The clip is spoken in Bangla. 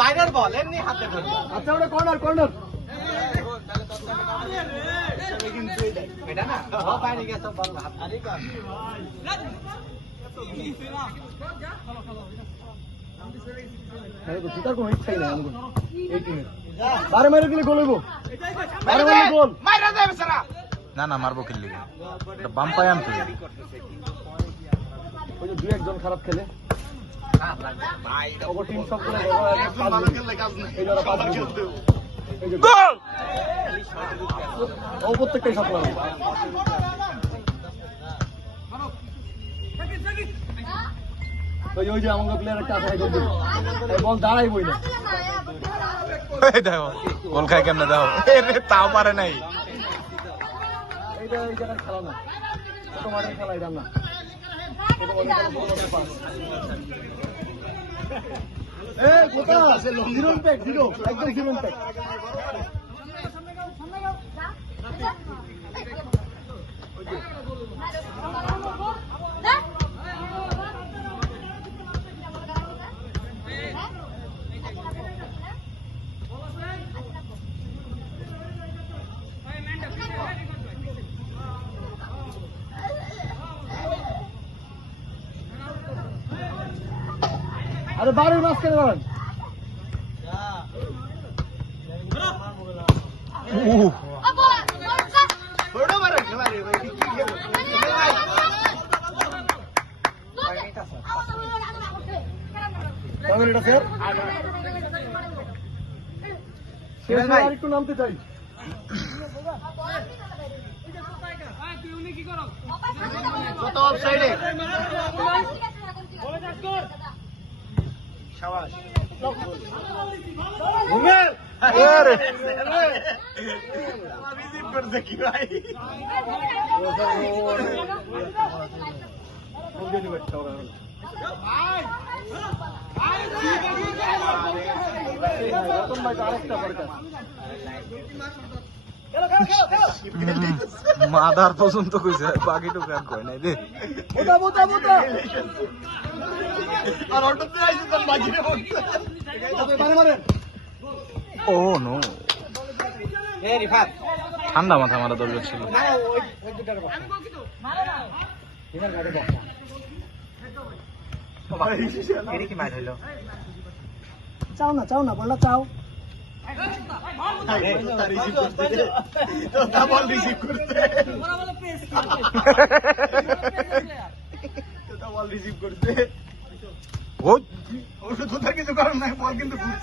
বাইরের বল এমনি হাতে ধরবে। আচ্ছা ওটা কর্নার কর্নার। এটা না ও বাইরে গেছে বল হাত আরে কাম হ্যাঁ তো জিতার কোনো ইচ্ছাই নাই আমাদের এই টিমে। বারে মেরে দিলে গোল হইব, বারে মেরে গোল মাইরা যাবে সারা। না না মারবো কিল লিগে এটা বাম পায়ে আনতে ওই যে দুই একজন খারাপ খেলে ভাই ওপর টিম সব করে ভালো খেললে কাজ নাই, এই যারা পাঁচ খেলতে গোল ও প্রত্যেকটাই সফল হবে। ওই যে আমাদের প্লেয়ার একটা আছে বল দাঁড়াইবই না। এই দেখো গোল খায় কেমনে দাও রে তাও পারে নাই এইটা এই জায়গার খেলা না, ছোট মাঠের খেলা এটা না। জিরো ইম্প্যাক্ট, জিরো একদম জিরো ইম্প্যাক্ট। আরে বাড়ির মাঝখানে দাঁড়ান। ছোট বড় খেলাড়ি ভাই কি খেলে এটা স্যার শেষ হয়ে আরেকটু নামতে চাই। কত অফসাইডে শাবাশ ঘুমের আরে রিসিভ করতে কি ভাই মাদার পর্যন্ত কইছে বাকিটুকু আর কয় নাই রে বোতা বোতা বোতা আর অটোতে আইছে তো বাজিরে বলছে মারে মারে। ও নো এ রিফাত ঠান্ডা মাথা মারা দরকার ছিল না ওই দুটার কথা এর কি মার হলো চাও না চাও না বললা চাও। বল রিসিভ করতে বল রিসিভ করতে ওই ওষুধ কিছু কারণ নাই বল কিন্তু ঘুরছে